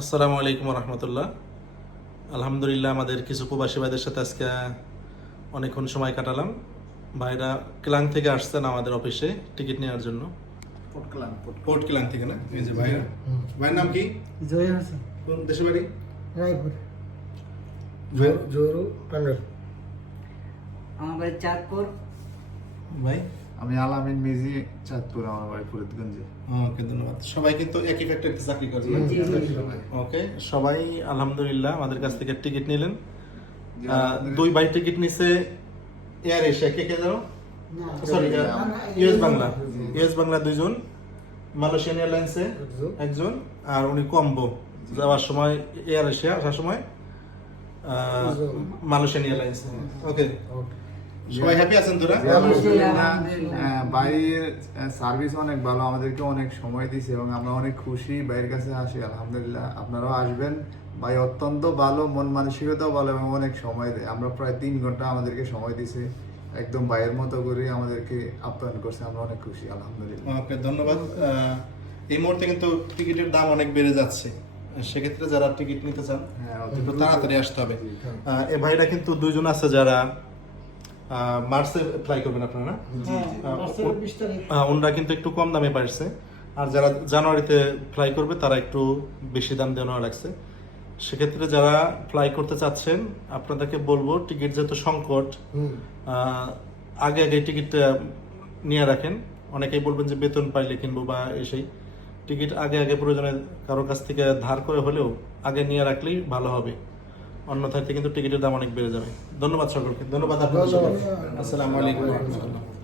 আসসালামু আলাইকুম রহমতুল্লাহ আলহামদুলিল্লাহ আমাদের কিছু প্রবাসী ভাইদের সাথে আজকে অনেকক্ষণ সময় কাটালাম। ভাইরা ক্লাং থেকে আসছেন আমাদের অফিসে টিকিট নেওয়ার জন্য। পোর্ট ক্লাং থেকে না? এই যে ভাইরা। ভাইয়ের নাম কি? হাসান। কোন দেশে বাড়ি? রায়পুর। আমার বাড়ি চাঁদপুর। ভাই? আমি আলামিন মিজি চাঁদপুর আমার বাড়ি ফরিদগঞ্জে। ওকে ধন্যবাদ। সবাই কিন্তু একই ফ্যাক্টরিতে চাকরি করে না? জি, জি, জি। ওকে সবাই আলহামদুলিল্লাহ আমাদের কাছ থেকে টিকিট নিলেন। দুই বাই টিকিট নিছে এয়ার এশিয়া কে কে জানো? Sorry US Bangla. US Bangla দুইজন মালয়েশিয়ান এয়ারলাইন্সে একজন। আর উনি কম্বো যাওয়ার সময় এয়ার এশিয়া আসার সময় মালয়েশিয়ান এয়ারলাইন্স ওকে সবাই হ্যাপি আছেন তোরা। আহ, ভাইয়ের সার্ভিস অনেক ভালো আমাদেরকে অনেক সময় দিয়েছে এবং আমরা অনেক খুশি ভাইয়ের কাছে আসি আলহামদুলিল্লাহ। আপনারাও আসবেন। ভাই অত্যন্ত ভালো মন মানসিকতাও ভালো এবং অনেক সময় দেয়। আমরা প্রায় তিন ঘণ্টা আমাদেরকে সময় দিছে একদম ভাইয়ের মতো করে আমাদেরকে আপ্যায়ন করছে আমরা অনেক খুশি আলহামদুলিল্লাহ। ওকে ধন্যবাদ। আহ, এই মুহূর্তে কিন্তু টিকিটের দাম অনেক বেড়ে যাচ্ছে। সেক্ষেত্রে যারা টিকিট নিতে চান হ্যাঁ একটু তাড়াতাড়ি আসতে হবে। আহ, এ ভাইরা কিন্তু দুজন আছে যারা মার্চে ফ্লাই করবেন আপনারা। না? ওনারা কিন্তু একটু কম দামে পাইছে আর যারা জানুয়ারিতে ফ্লাই করবে তারা একটু বেশি দাম দিয়ে নেওয়া লাগছে সেক্ষেত্রে যারা ফ্লাই করতে চাচ্ছেন আপনাদেরকে বলব টিকিট যেহেতু সংকট আগে আগে টিকিটটা নিয়ে রাখেন। অনেকেই বলবেন যে বেতন পাইলে কিনবো বা এসেই। টিকিট আগে আগে প্রয়োজনে কারোর কাছ থেকে ধার করে হলেও আগে নিয়ে রাখলেই ভালো হবে। অন্যথায় কিন্তু টিকিটের দাম অনেক বেড়ে যাবে। ধন্যবাদ সকলকে। ধন্যবাদ আপনাদের সকলকে। আসসালামু আলাইকুম। রহমতুল্লাহ